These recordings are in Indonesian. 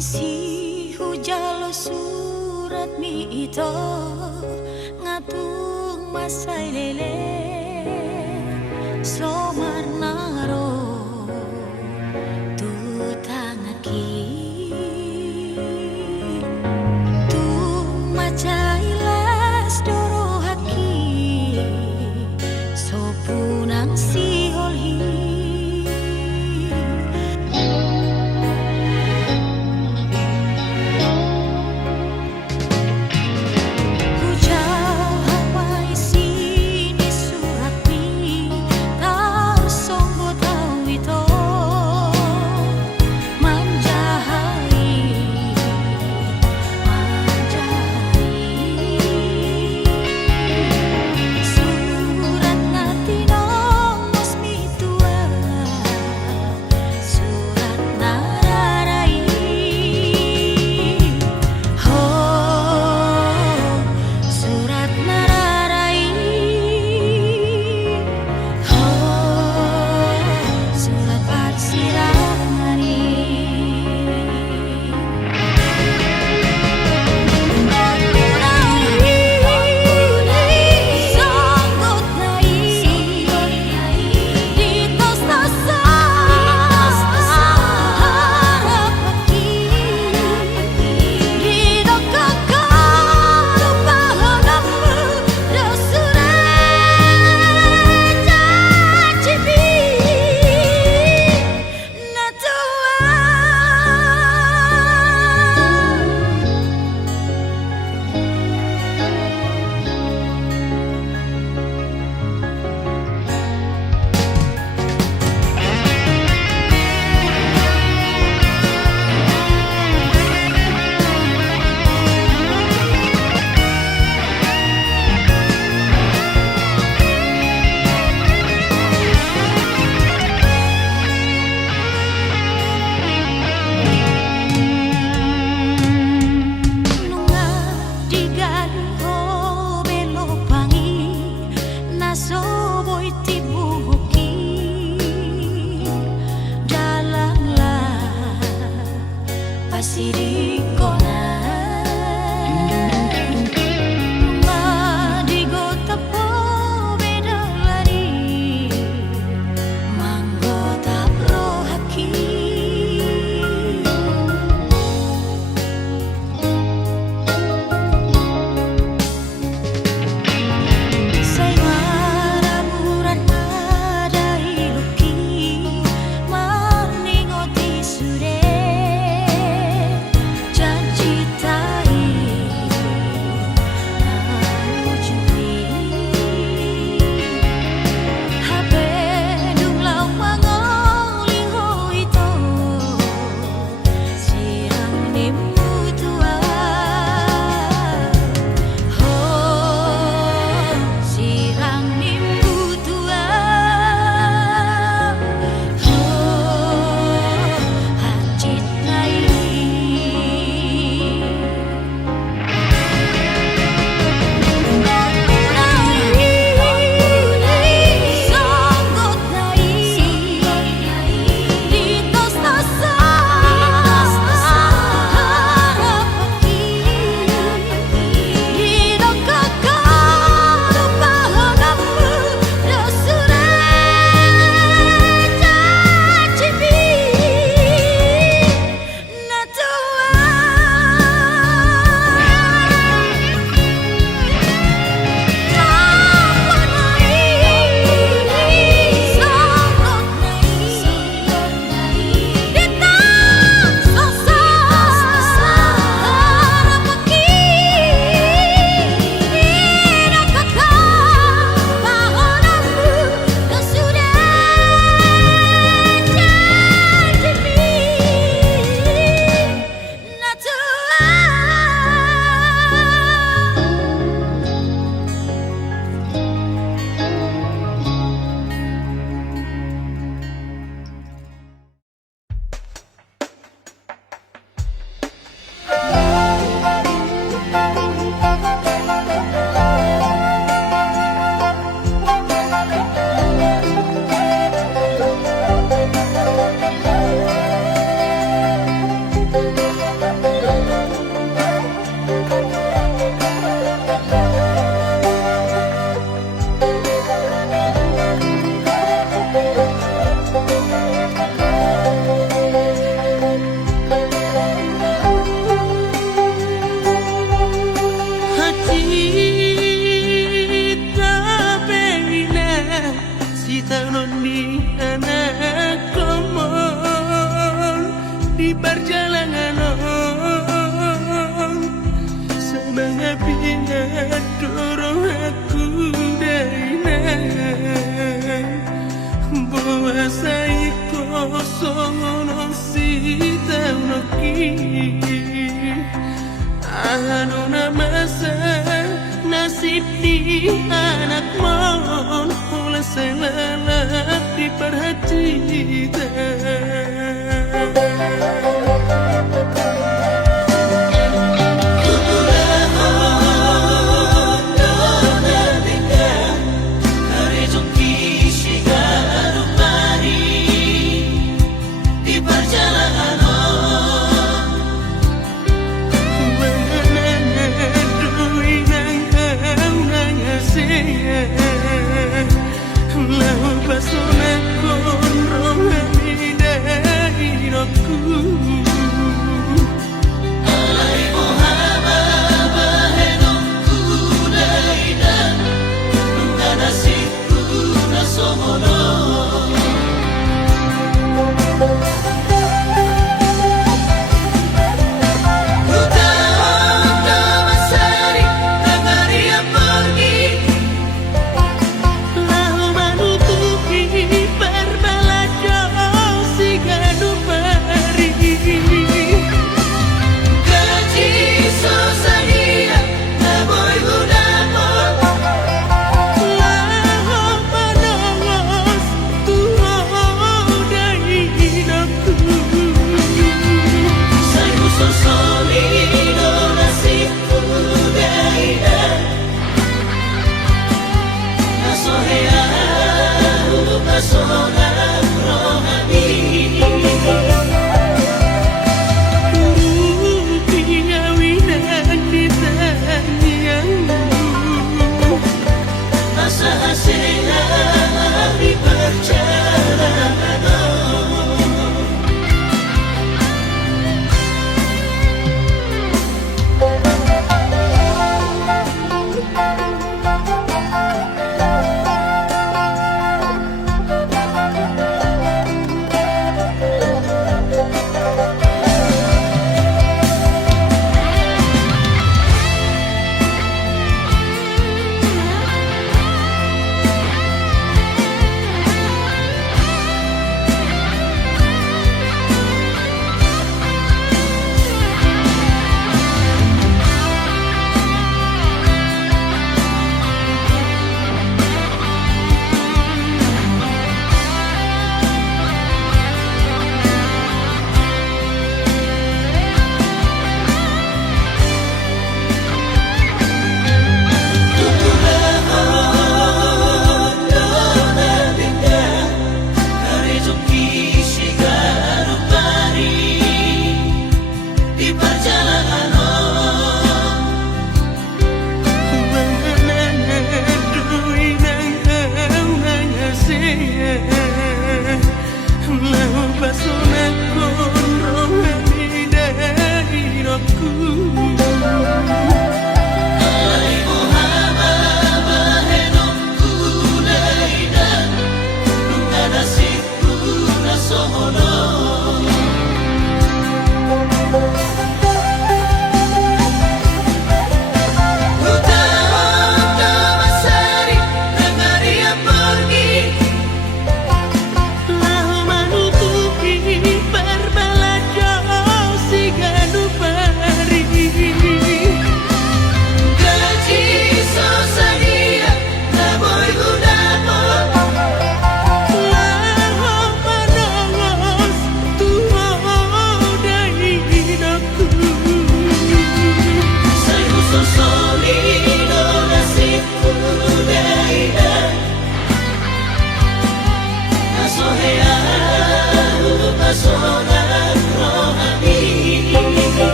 Isi hujalo surat mi ito ngatung masay lele somarnaro tutangaki tu macailas doro haki sopunang siholhi. So sono si teuno ki Anuna masa nasib di anak mon Mula selalat diperhatikan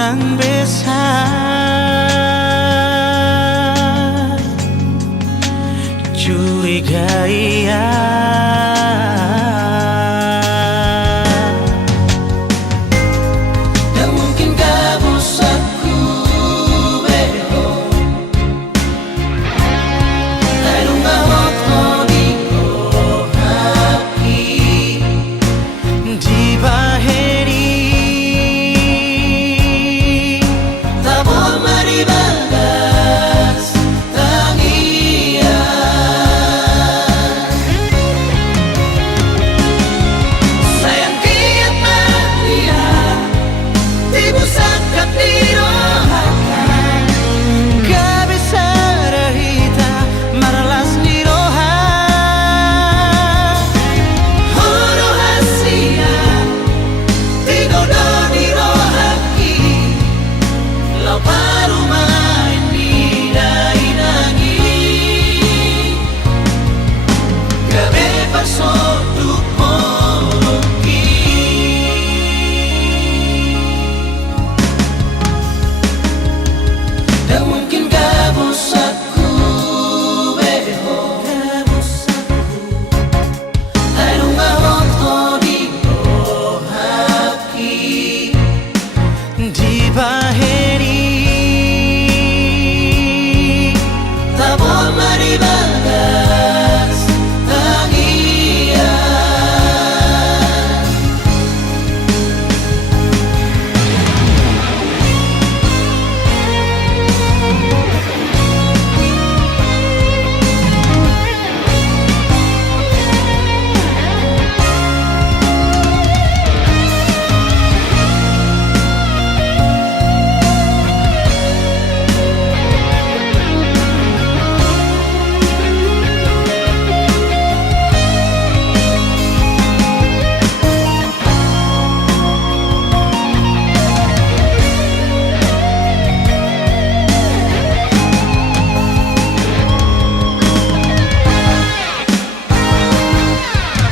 unang besar curigai ia. Dan mungkinkah bosanku beho Ay lumahot mo di ko haki Di baheri Tabor maribagas tangian Sayang kiat maria Tibu sangkat di rohakan Gak bisa rahita maralas ni roha. Horo hasia Tidodo di rohaki Lau paru main bidai nangi Gabe pasotuk moloki Dan mungkinkah bosanku beho Ay lumahot ko di rohaki Di baheri Tabor maribagas tangian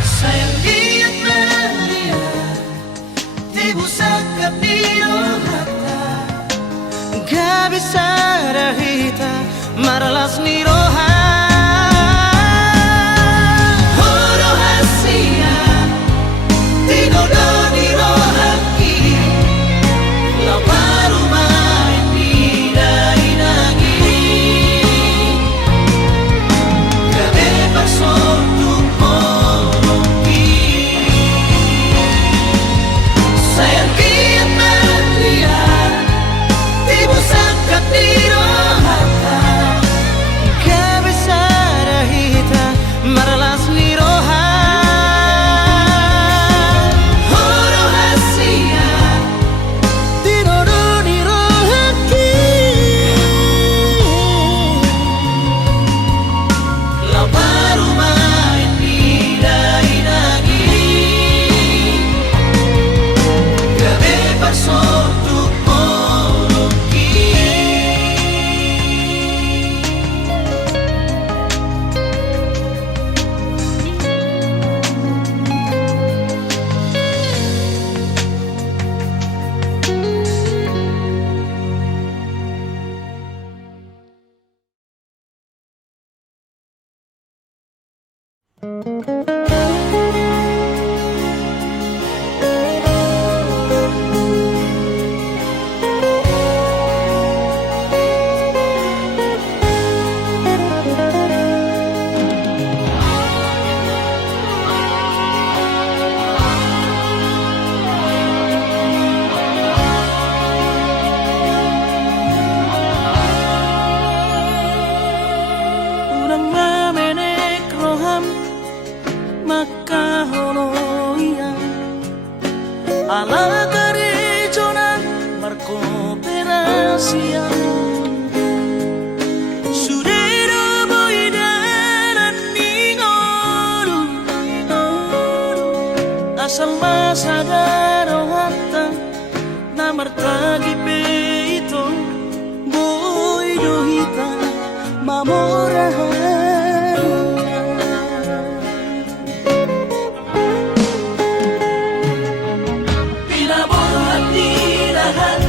Sayang kiat maria Tibu sangkap di rohata Gak bisa rahita maralas ni roha. Horo hasia Tidodo di rohaki Lau paru main bidai nangi Gabe pasotuk moloki Sayang kiat maria Tibu sangkap di rohata Gak bisa rahita maralas ni roha. Horo hasia Tidodo di rohaki Lau paru main bidai nangi Gabe pasotuk moloki Urang mamenek roham maka holoian ala garejona markooperasian sudero boidaran ningolu asal masadaro hatta namartagi peito boidohita mamorahan Pinabor hati lahat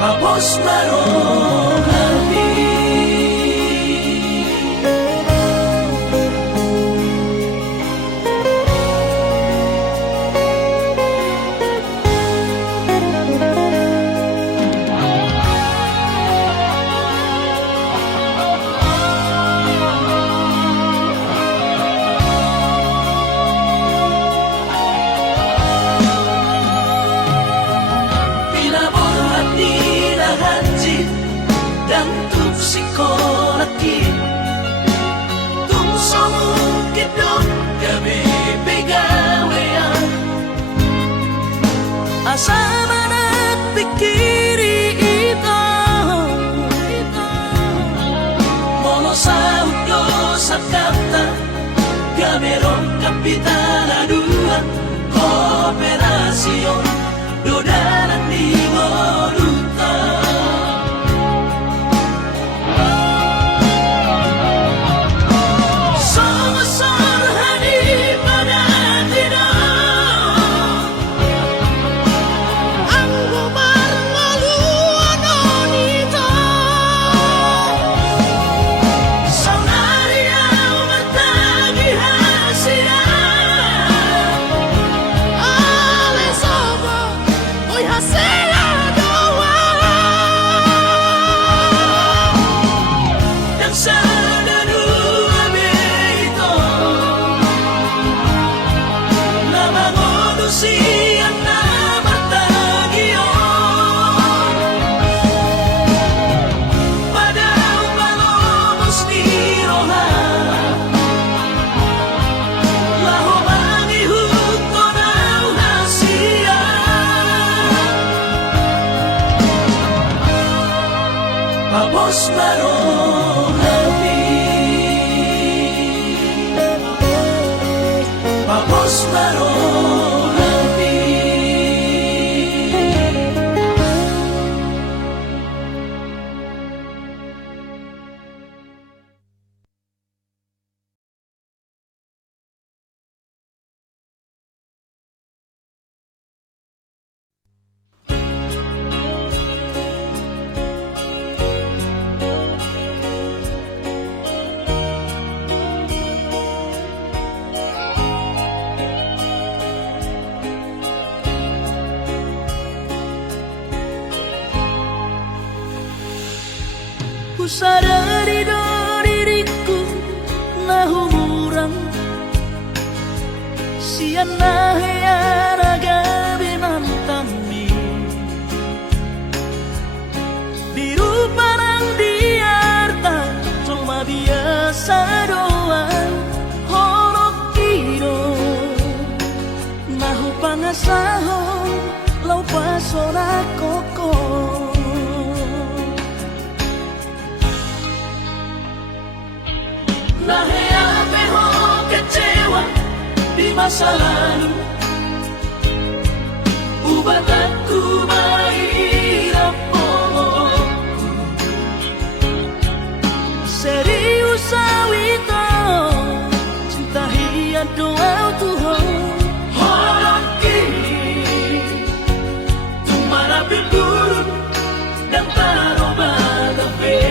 Tapos merong hati. Pinabor hati na hanjit dan tuk psikologit tung somukit dong gabi pegawean asa manat pikiri ito mono sa udo sa kata gamerong kapitana dua kooperasyon dodanan di moruta Somasar hani pada tidak ang bubar ngaluan onito Saunaria matagi hasia Hoy hasela doa Dan sana dua beito Na mangonusian na matagion Padahal palomos ni Roha Laho mangihut ko na hasia Tapos merong hati. Tapos merong hati. Ku sadari do diriku na humuran sian na heyara gabi mantami biru parang diarta cuma biasa doang horok kiro nahu pangasahon lau pasora koko Naheape ho kecewa di masa lalu Ubat aku mahirap pomoku Serius awito cinta hiat doa Tuhan Horok kini Tumara bilurun dan taroba gabe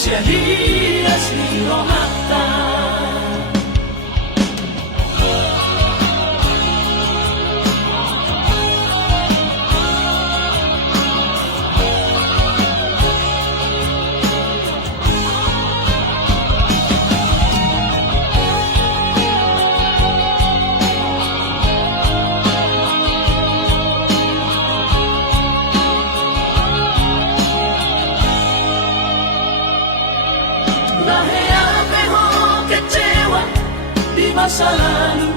Jadi asli rohata Lahea peho kecewa di masa lalu,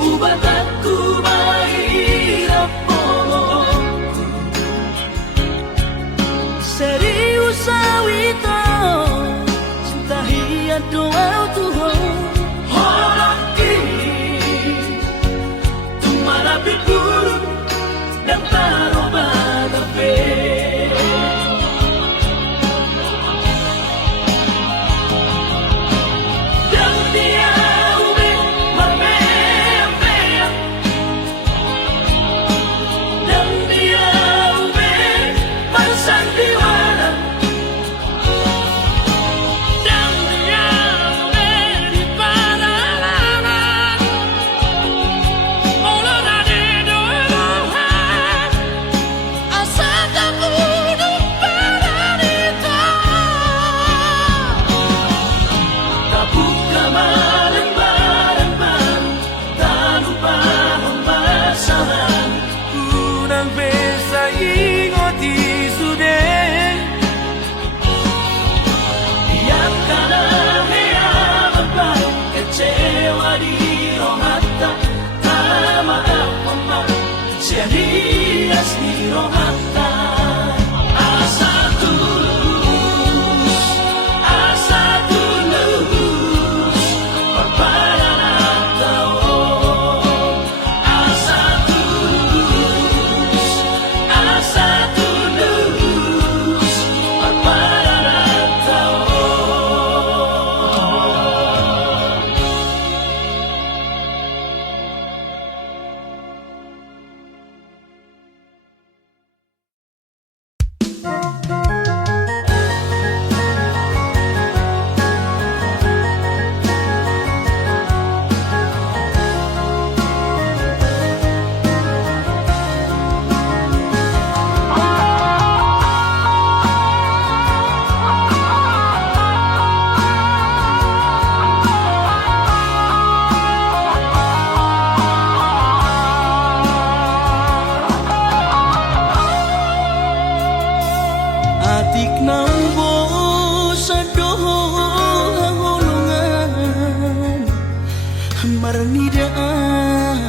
ubat aku bahirap polongku. Serius awito cinta hiat doa Tuhan. Orang kini tumarapi buruk dan taroba kafe. Dias di rohata asa tulus perpadanan tao asa tulus perpadanan tao. Atik nang bosa doho hangolongan marnidaan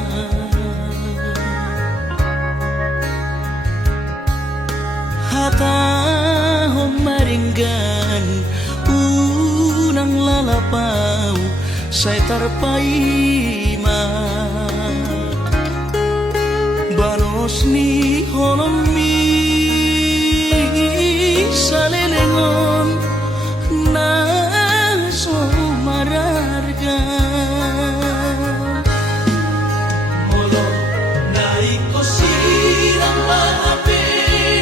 hata homaringgan unang lalapau saya tarpaima banos ni holomi salelengon na so mararga molo naiko sirang maape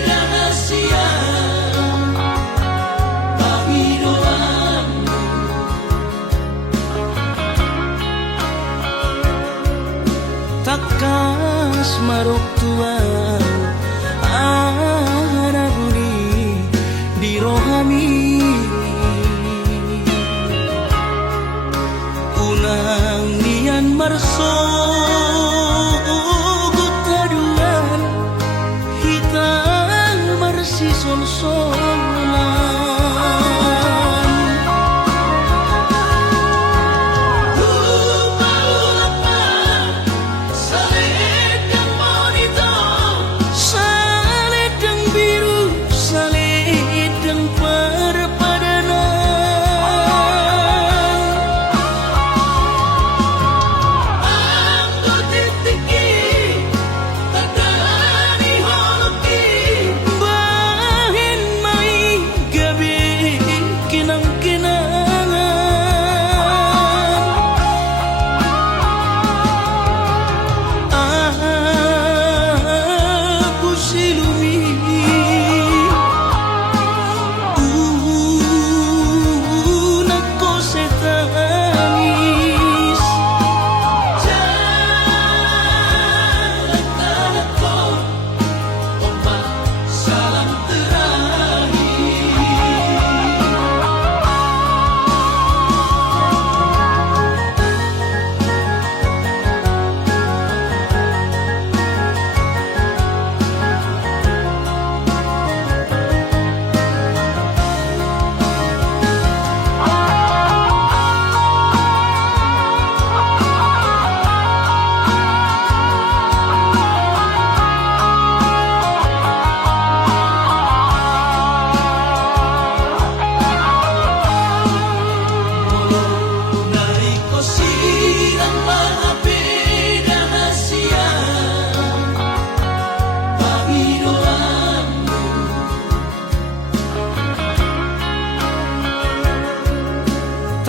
na siya Panginoon takas marok tuan rohani unang nian marsogot haduan hitang marsi sol-solan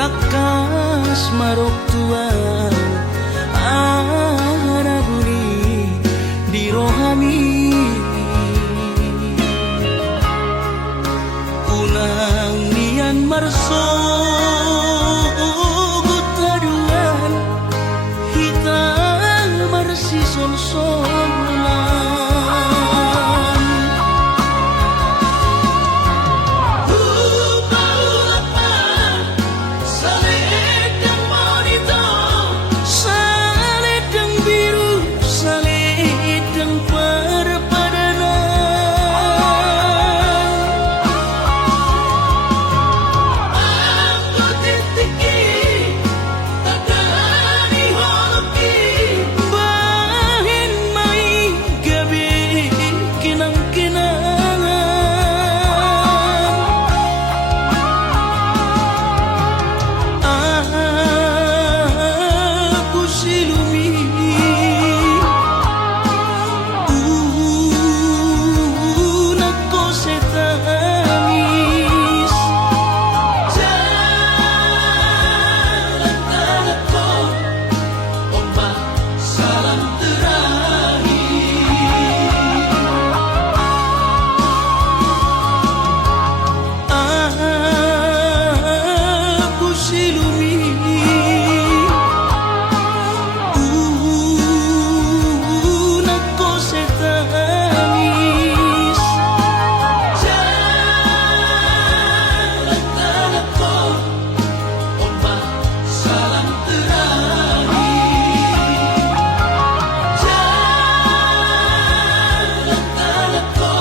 akas marok tuan anaguni di rohami unang nian marso gutaduan hitang marsi sol-solan saledang biru saledang perpadanan Aku titiki tadani holoki bahin mai gabi kinang-kinangan aku silumi nako setanis Jalan tanahku ombak salam aku silumi nako setanis Jalan tanahku ombak salam Jalan tanahku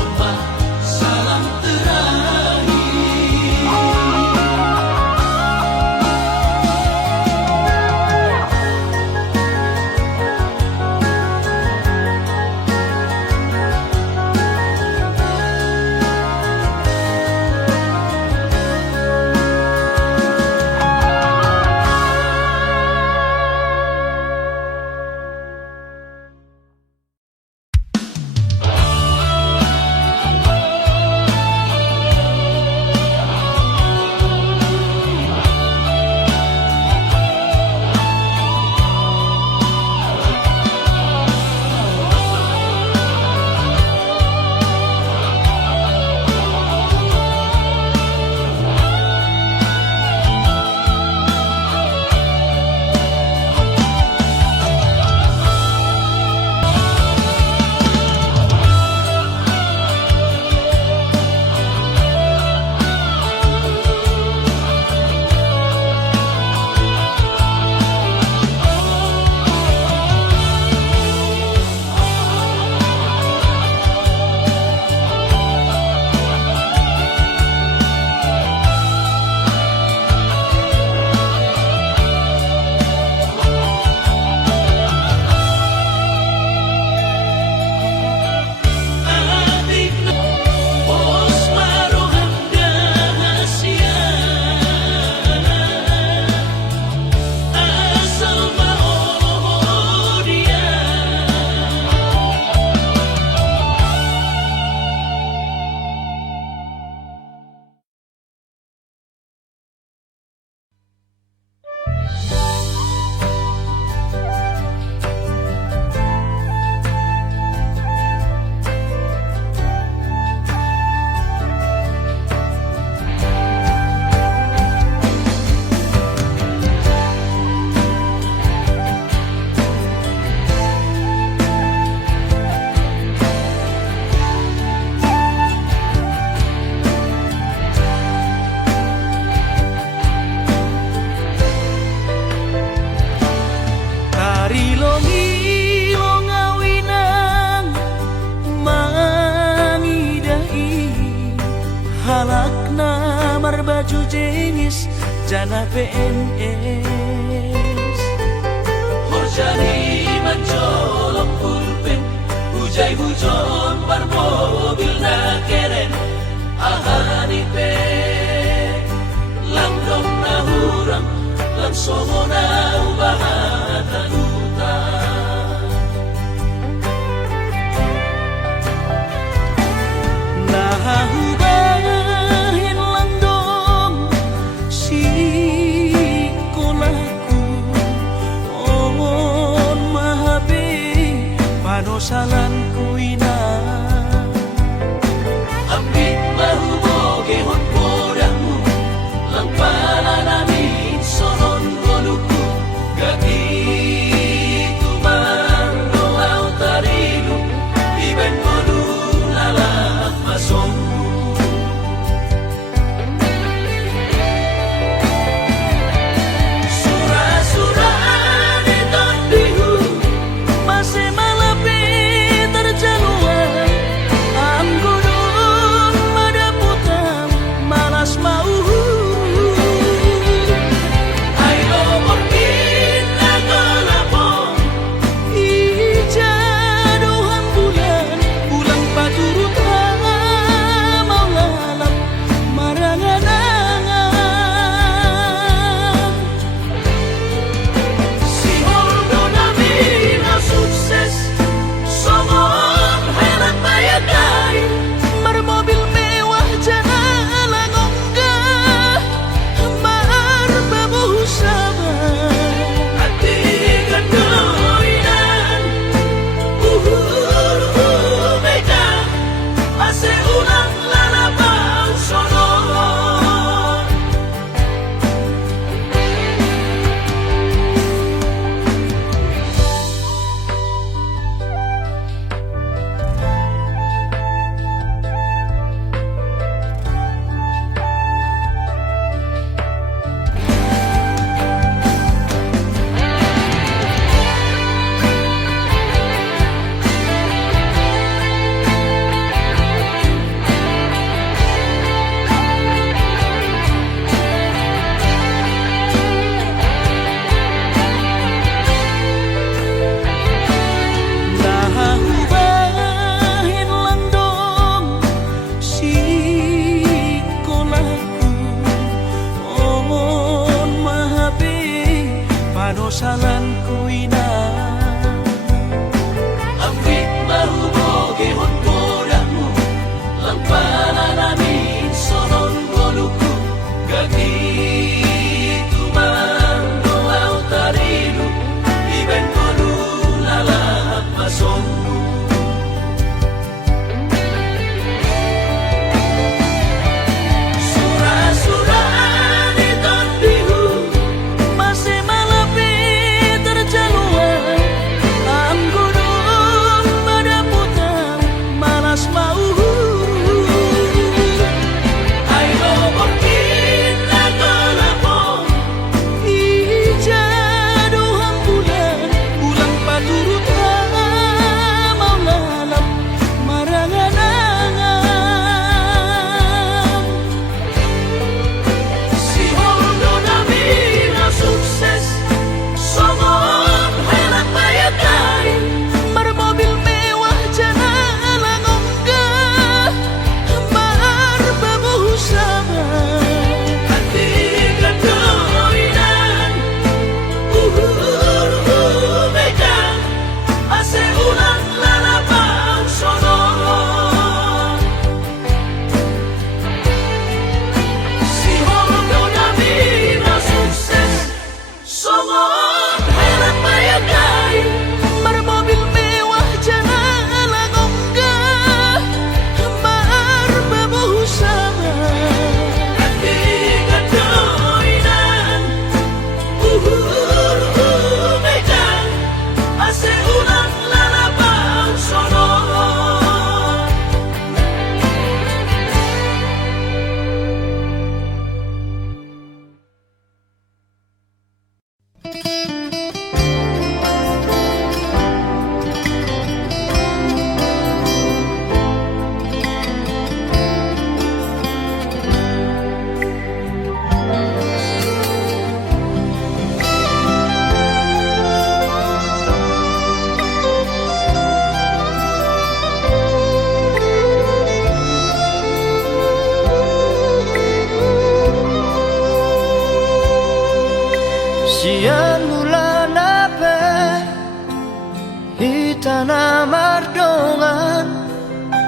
ombak salam baju jenis jana PNS Horjani mancolok pulpen Hujai hujon bar mobil na keren Ahani pe Langdong na hurang Langsongo na ubahatan utang nahubahin landong si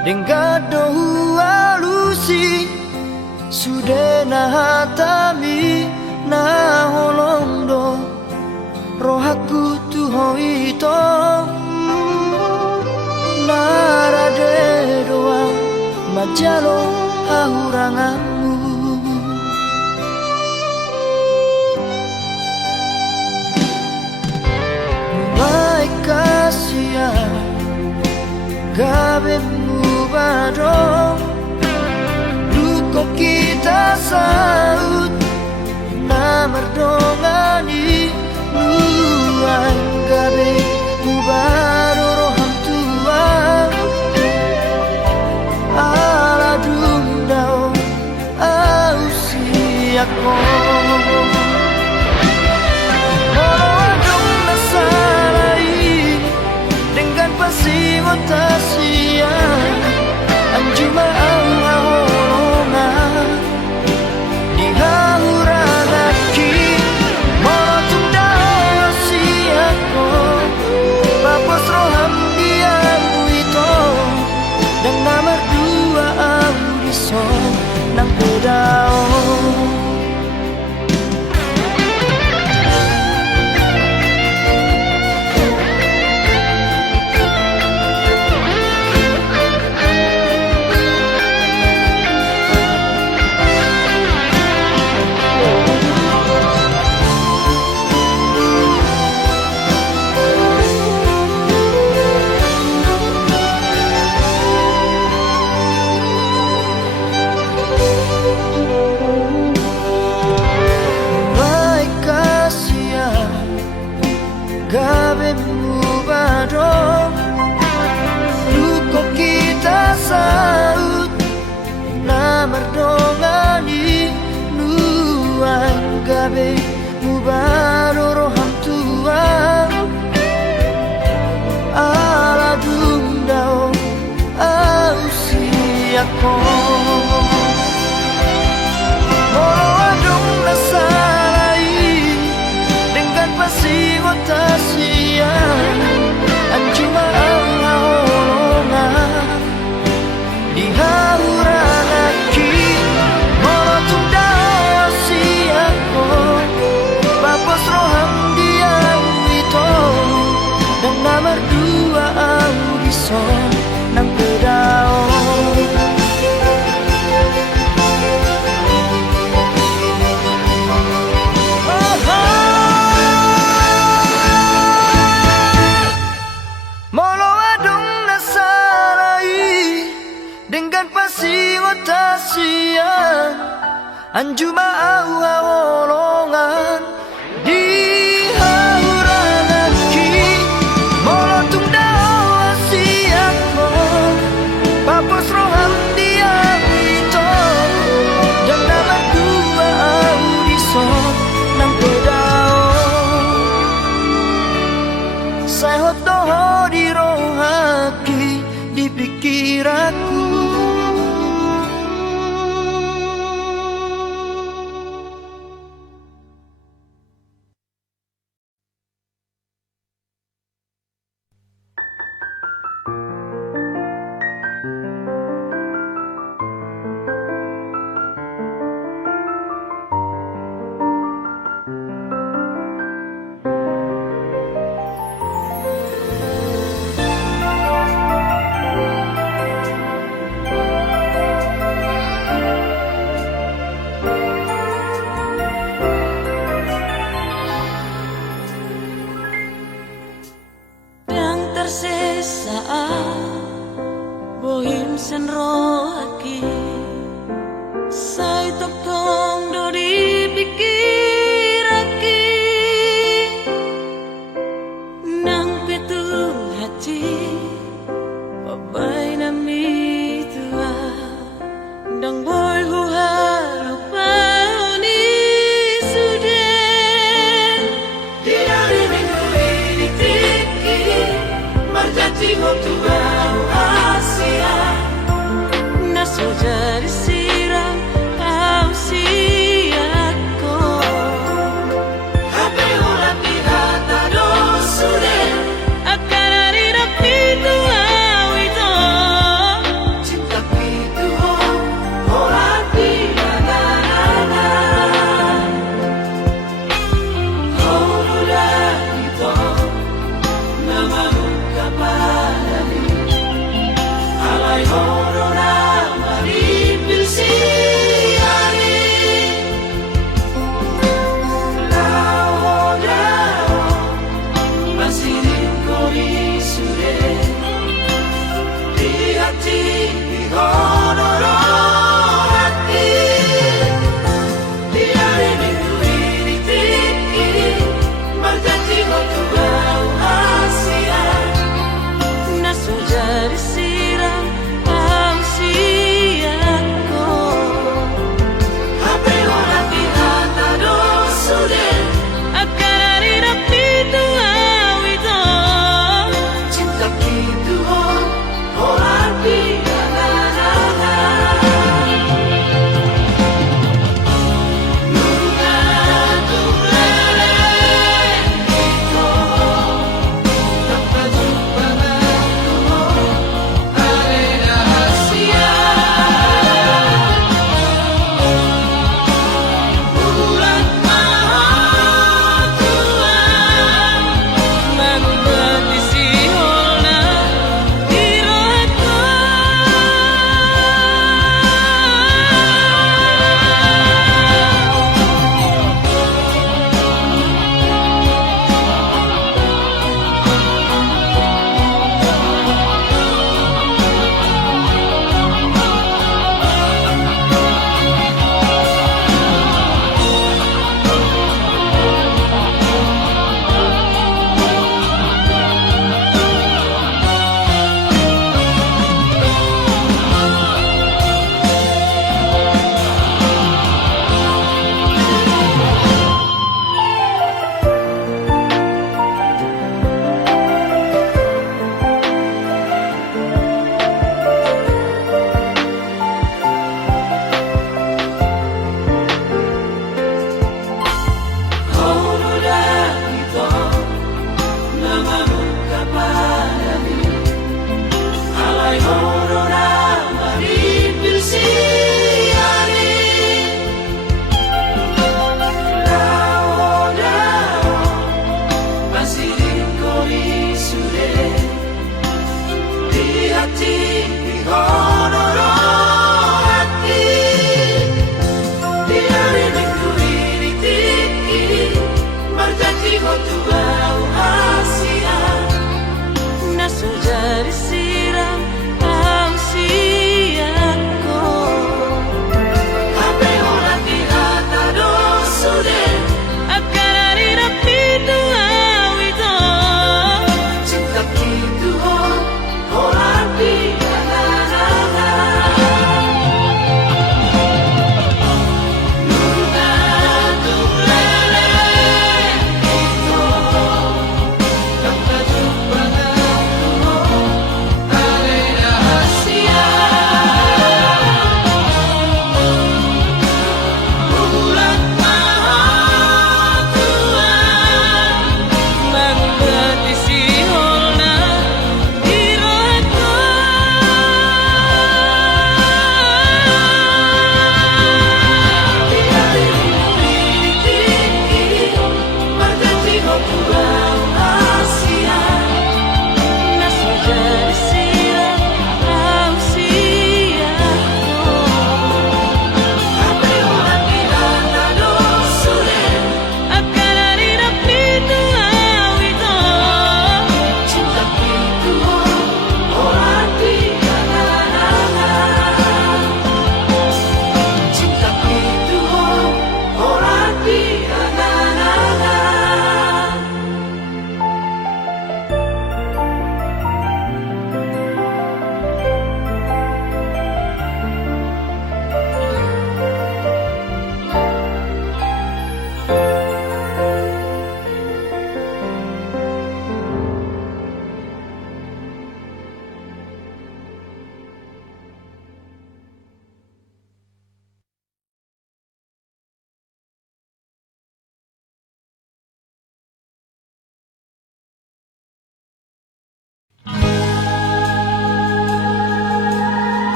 Dengado alusi sudah nahatami na holondo rohaku tuhoi to narade doa majalo hahuranganmu baik kasihan gabemu bado luko kita saut na merdongani luang gabe mubaro roham tua ala dundao ausi ako Tasia anjuma ahorona di hauranaki motung dao siako papos roham dia itu dan nomor dua audiso nang pedao gabemu bado luko kita saut na merdongani nuang gabe mubado roham tua ala dundao ausi ako Tasia anjuma ahorona di hauranaki motung dao siako papos roham dia itu dan nomor dua audiso nang pedao anjuma awolongan di hauranaki molotung dao siako papos roham dia itu dan nama dua audiso nang pedao saya hotoho di rohaki di pikiranku bohim sen rohaki sai tokong dori pikiraki nang petu hati babai nami tua dang boy huharu pauni suden diari minggu ini tiki marjati hotua Asia naso jari sirang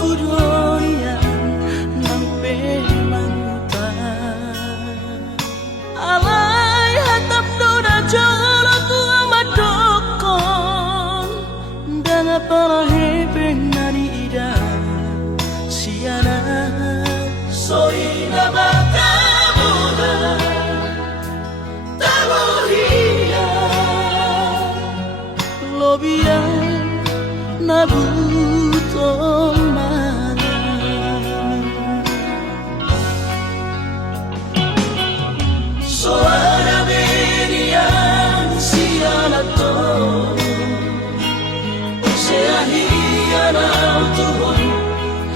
kudoyan nang pemangutan alay hatap dona jolo tua madokon dan apalah hepeng nari ida siana Soina matamuna Tamohia lobia nabuto mana Soana median sianato Seahiana Tuhan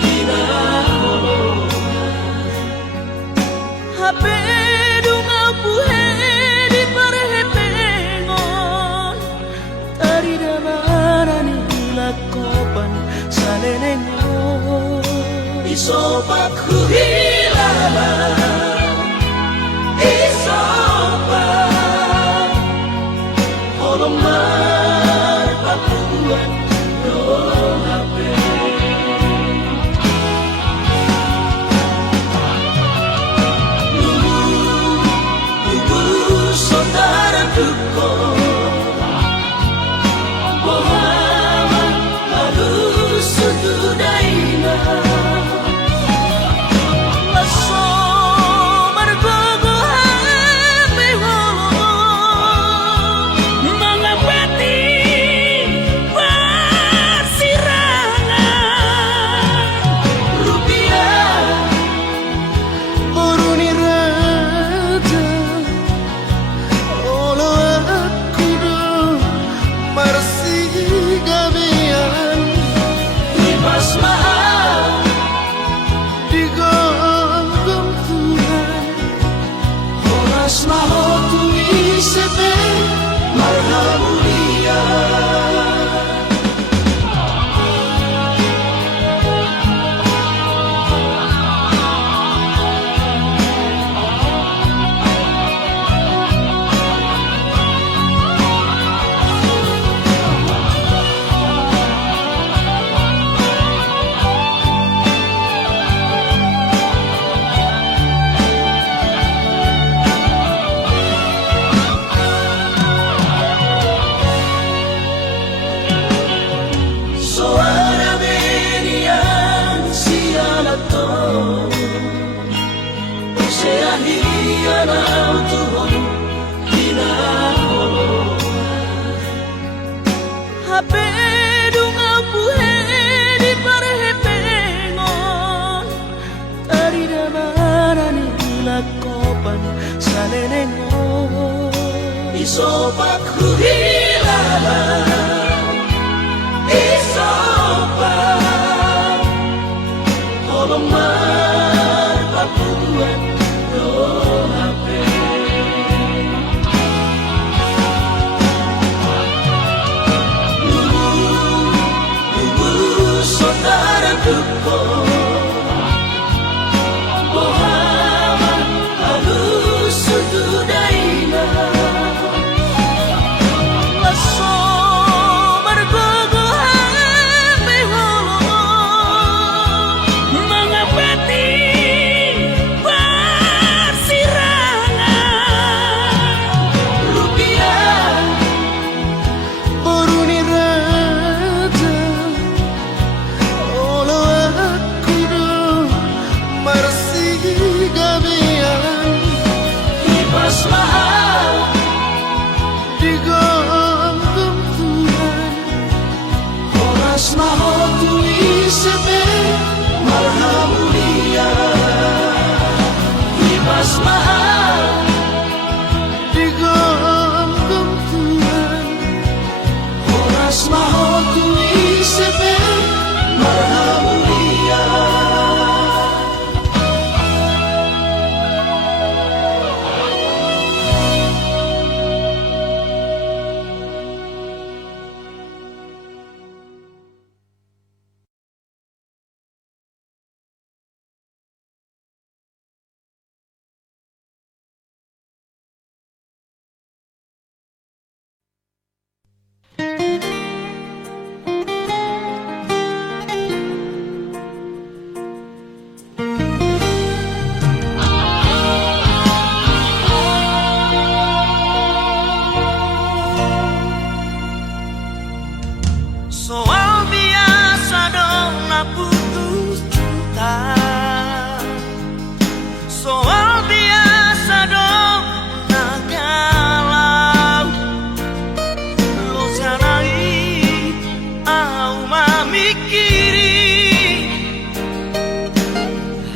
hinaholo hape dunga puhe di parhepengon tari damarani lakopan salenengo Isopak huhilala Isopak Holomar papuan Dolo hape Lugu saudara duko Muhammad lalu sududaina laso margogo hape holo mangapati persirangan Rupiah Oruni raja Olo aku do Marsi gabian Lipas maaf Digogong Tuhan Horas mahotu isepe Marhamulia Soara median sianato Seahiana Tuhan hinaholo Hape dunga puhe di parhepengon tari damarani lakopan salenengo Isopak huhilala Isopak Holomar papuan Dolo hape Lugu putus cinta. Soal biasa dong nagalau lo sanai au mamikiri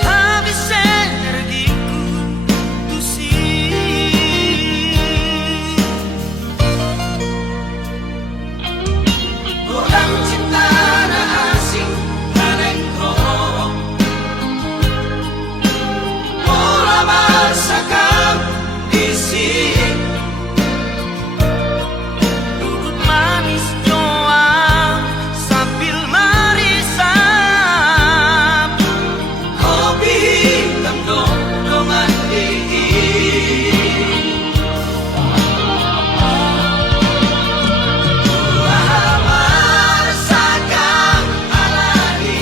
habis energiku tusi Orang cinta na asing kaneng kromo Mula masakan isi duduk manis doang sambil merisap kopi hitam dong-dongan Merasakan alari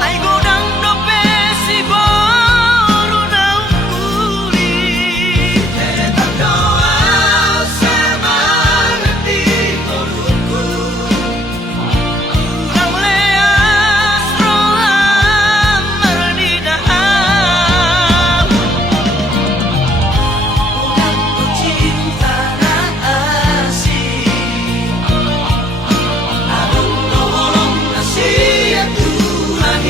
ai godang dope si boru naungkuri Tetap doa semangat di mulutku urang leas roham merdidaan Bukan ku cinta na asing Abang tolong nasihat Tuhan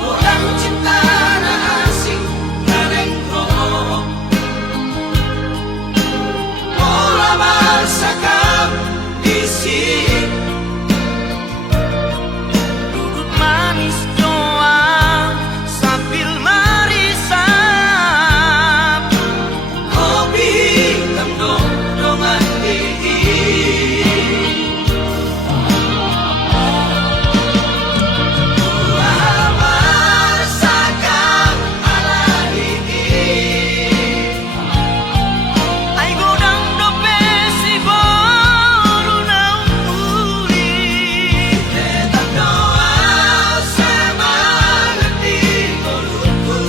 Orang cinta na asing kaneng kromo Mula masakan isi duduk manis doang sambil merisap kopi hitam dong-dongan Merasakan alari ai godang dope si boru naungkuri Tetap doa semangat di mulutku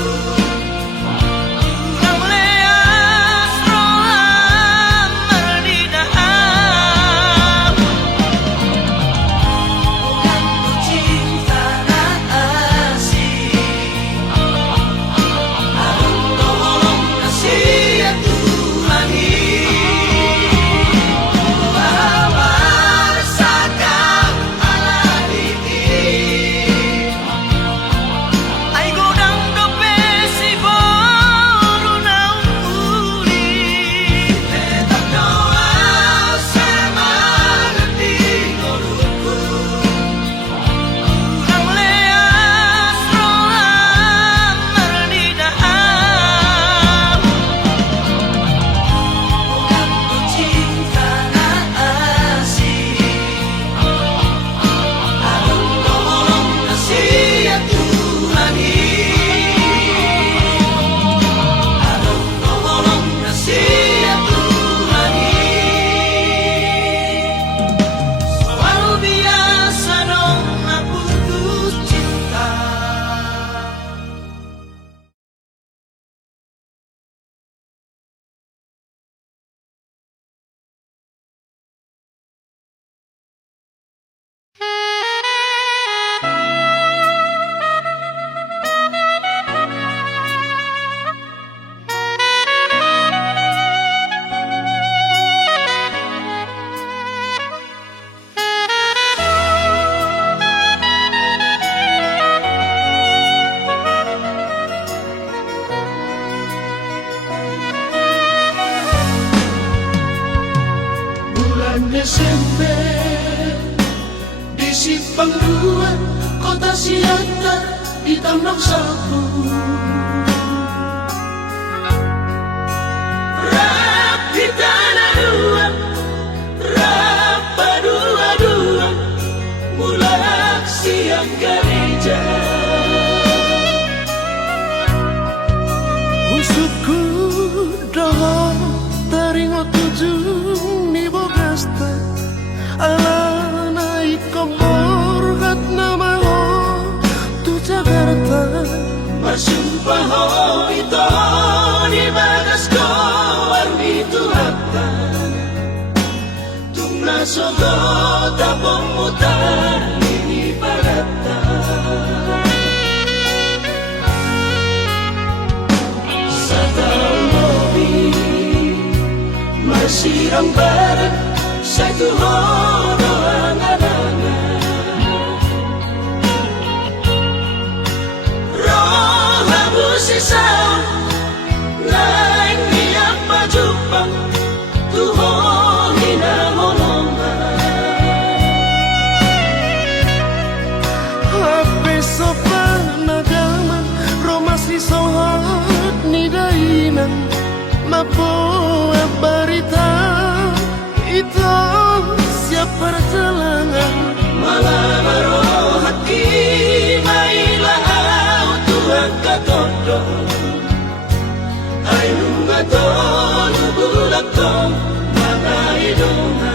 urang leas roham merdidaan Bukan ku cinta na asing Abang tolong nasihat Tuhan Merasakan alari ai godang dope si boru naungkuri Tetap doa semangat di mulutku urang leas roham merdidaan Bukan ku cinta na asing Abang tolong nasihat Tuhan Abang tolong nasihat Tuhan soal biasa dong putus cinta. Bulan Desember di Simpang 2 Kota Siantar di Tambak Sapu Rapi tanah dua Rapa dua-dua Mulai siang gereja. Usukku dohor taringo tujung ni bogasta alana ikomor hat nama ho tu Jakarta. Masumpah ho ito di bagas ko armi tuhata tung nasogo tapong mutar ini parata. Sa talobi masirang barat sa tuhono ang anangan. Sisaw laing niyak majupang tuhon hinahonongan. Hape sopan nagama romasi sohat ni dainan mapoa barita itu siap perjalanan Malamaro hati mailah Tuhan katodo ay lungato lubulak tong mga idongan.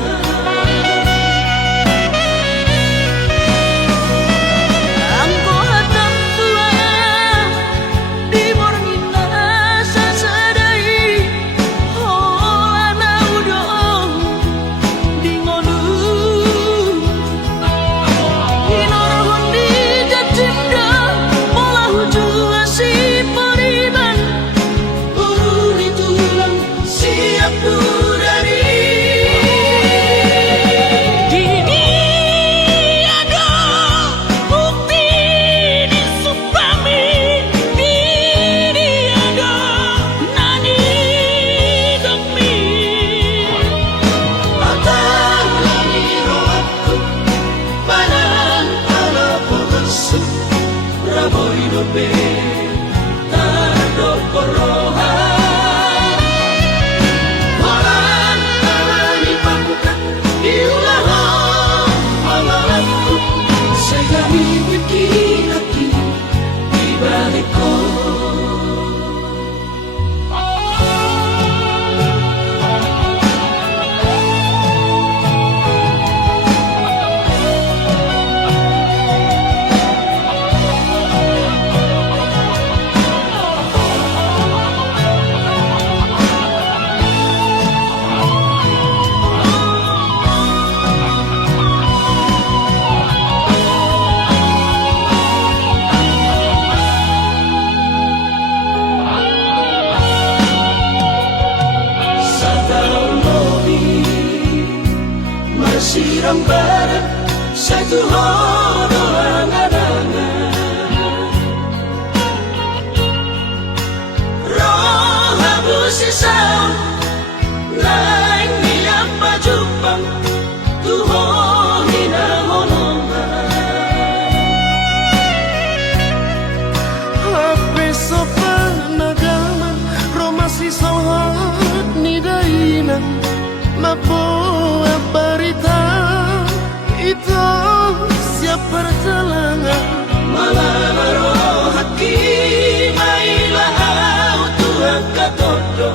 Sirang barat sa tuhono ang anangan. Roha busisaw laing niyak pajupang tuhon hinahonongan. Hape sopan nagama romasi sohat ni dainan mapoa barita itu siap perjalanan. Malamaro hati mailah Tuhan katodo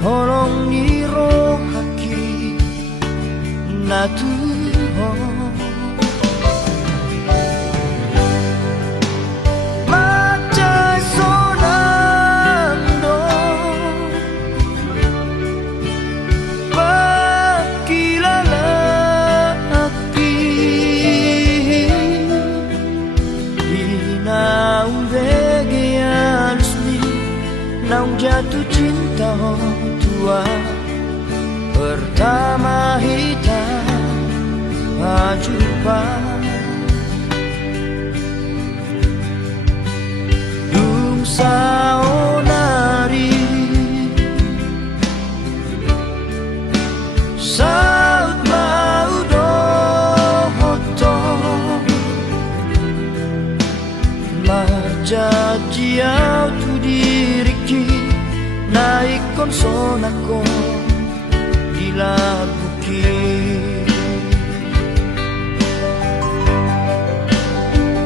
Holong ni rohaki na Tuhan. Macay sonando pagkilala api inaumbegianos ni naung jatuh cinta tua pertama hitam jumpa. Dung saonari saut mau dohoto marjajiau tu diriki naik konsonako dilabuki.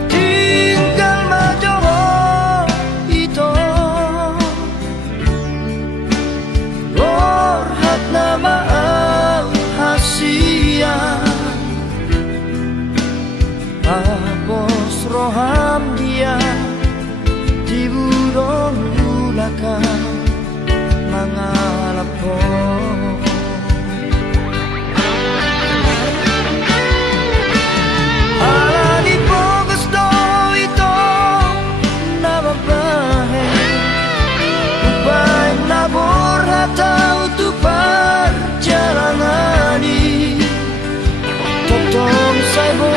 Tinggal majoho ito orhat nama au hasia apos roham dia tibudong ulakan mangalap ko. Alani po gusto ito na babae upay nabor atau tupar jalangani totong saibo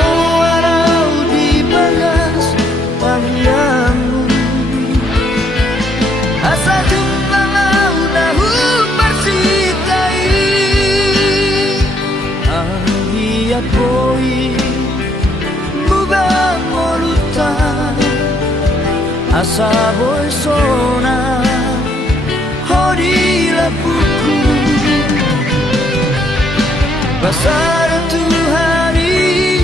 araw di bagas pangyamu asa jumlah nahu persitai ang hiat boy mubang molutan asa boy sona hodi lapuku pasar Tuhari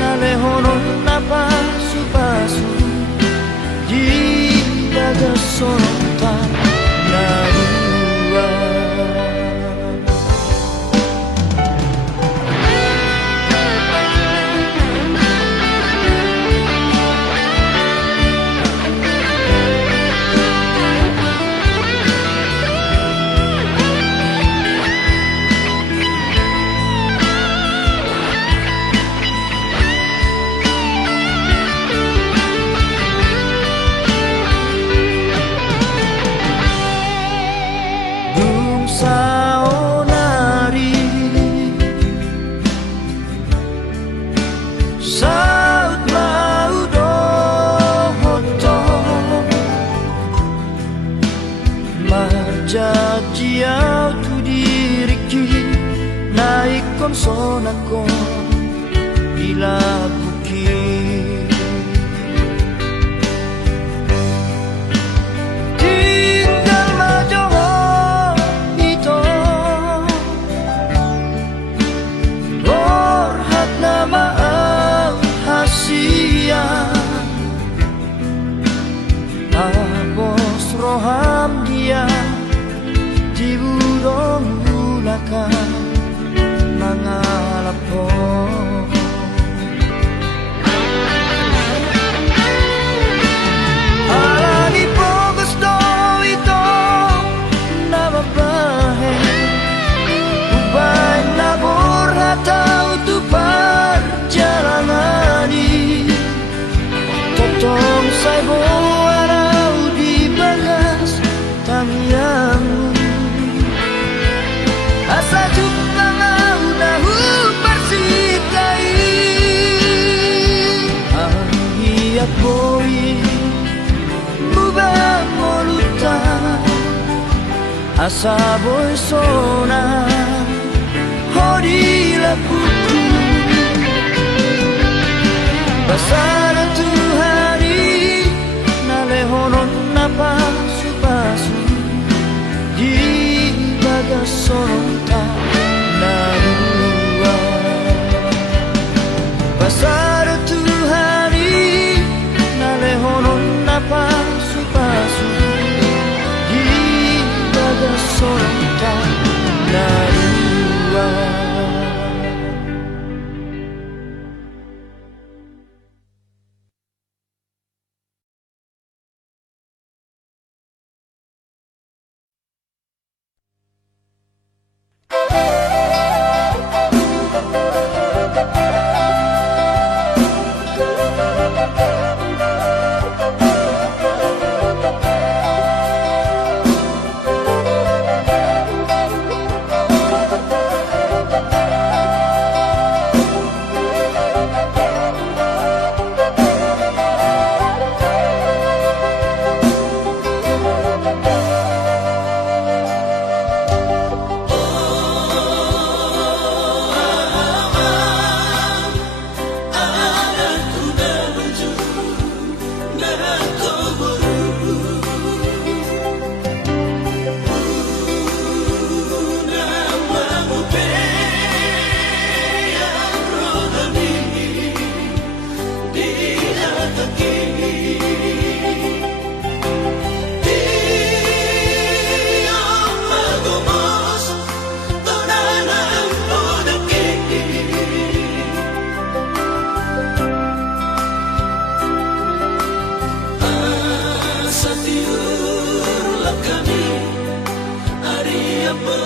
nalehonon napasu-pasu di daga sonta narua. Saonari saut mau dohoto marjajiau tu diriki naik konsonako dilabuki. Apos roham dia tibudong ulakan mangalap ko. Alani po gusto ito na babae upay nabor atau tupar jalangani totong saibo araw di bagas tangyamu asa jumlah nahu persitai ang hiat boy mubang molutan asa boy sona hodi lapuku pasar Tuhari nalehonon napasu-pasu di bagas sonta narua. Pasar Tuhari nalehonon napasu-pasu di bagas sonta pergi.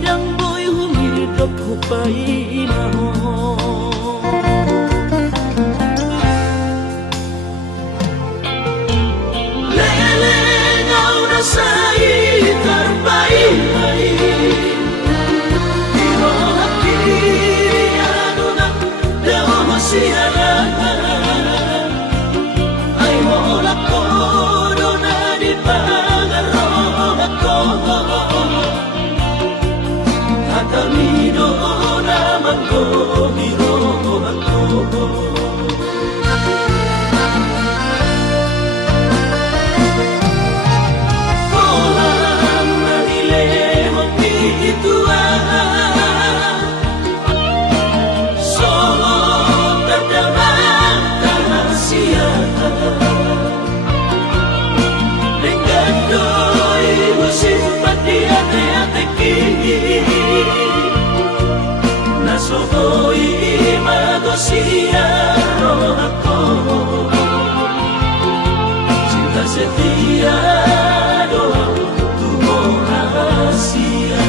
dang boy humidop hupay na ho. Lelengaw na sa itar baybay, pero hakiriano na daw siyaran. Ay wala ko doon na di pangarong ako, at amino naman ko biro ako. Kolam na dilehong bituan, solot at damang siya. Lengandoy musim pati ate kini, nasohoy magosiya ako. Cinta setia doang tumo rahasia.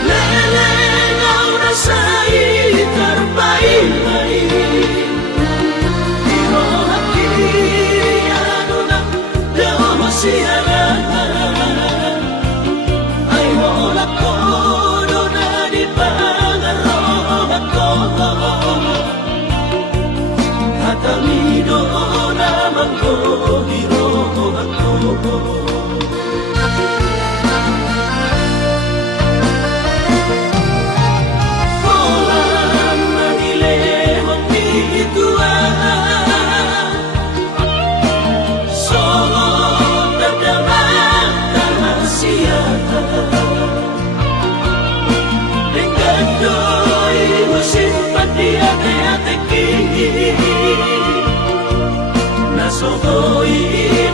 Lelengaw na sa itar baybay, pero hakiriano na daw siyaran. Ay wala ko doon na di pangarong ako, at amino naman ko biro ako. Kolam na dilehong bituan, solot at damang siya. Lengandoy musim pati ate kini, nasohoy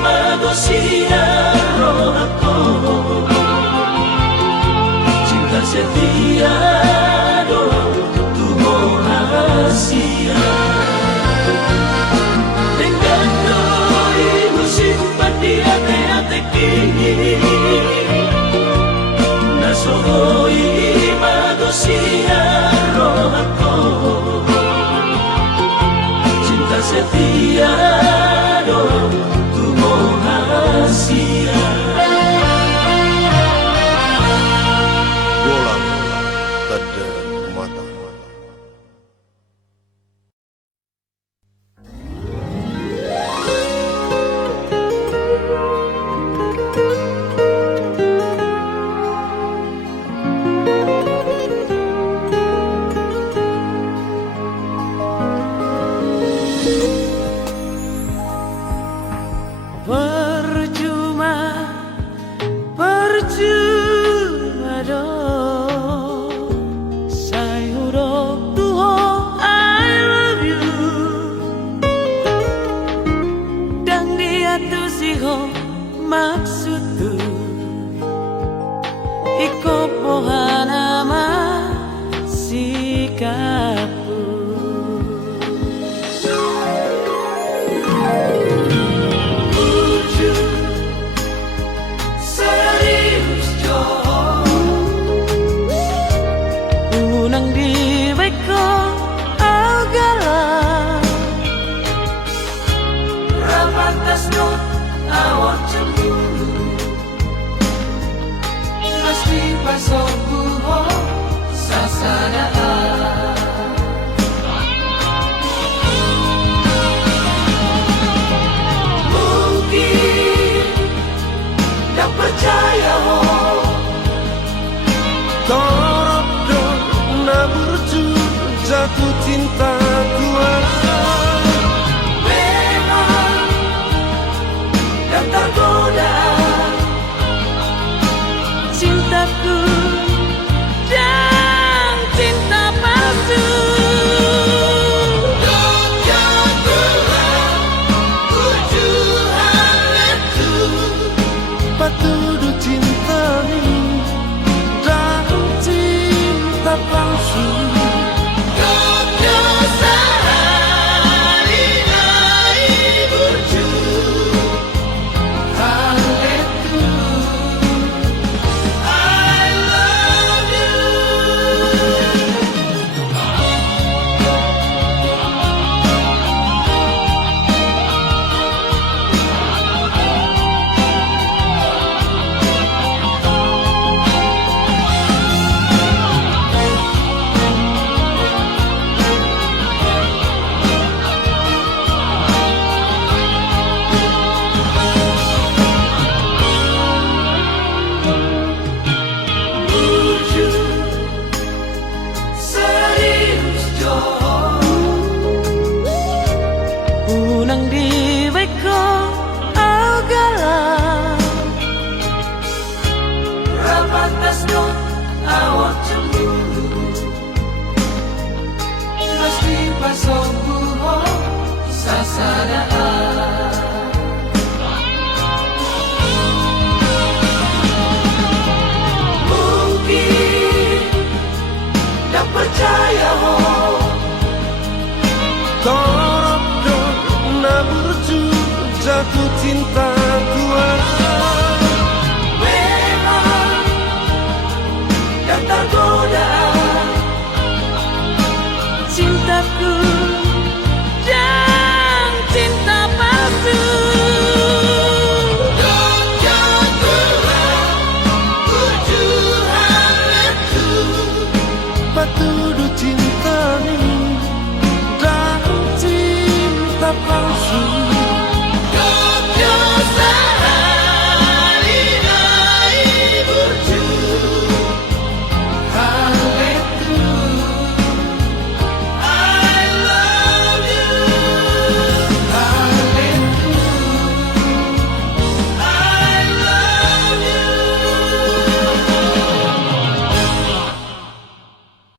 magosiya ako. Cinta setia doang tumo rahasia. Lengandoy musim pati ate kini, nasohoy magosiya ako. Cinta setia doang tumo rahasia. Bola tada mata. Percuma dong, say huruf tuho I love you, dan dia tu siho maksud tu, iko pohanama sikapku. Unang dibay ko agalan, Rapatas no awak cemburu, Lasmi pasok buho sasadaan. Mungkin tak percaya ho, torop dong na berju jatuh cinta Tuhan. memang Besok awak cemburu Mesti pasok buho sasadaan Mungkin tak percaya ho Korok dong na berju jatuh cinta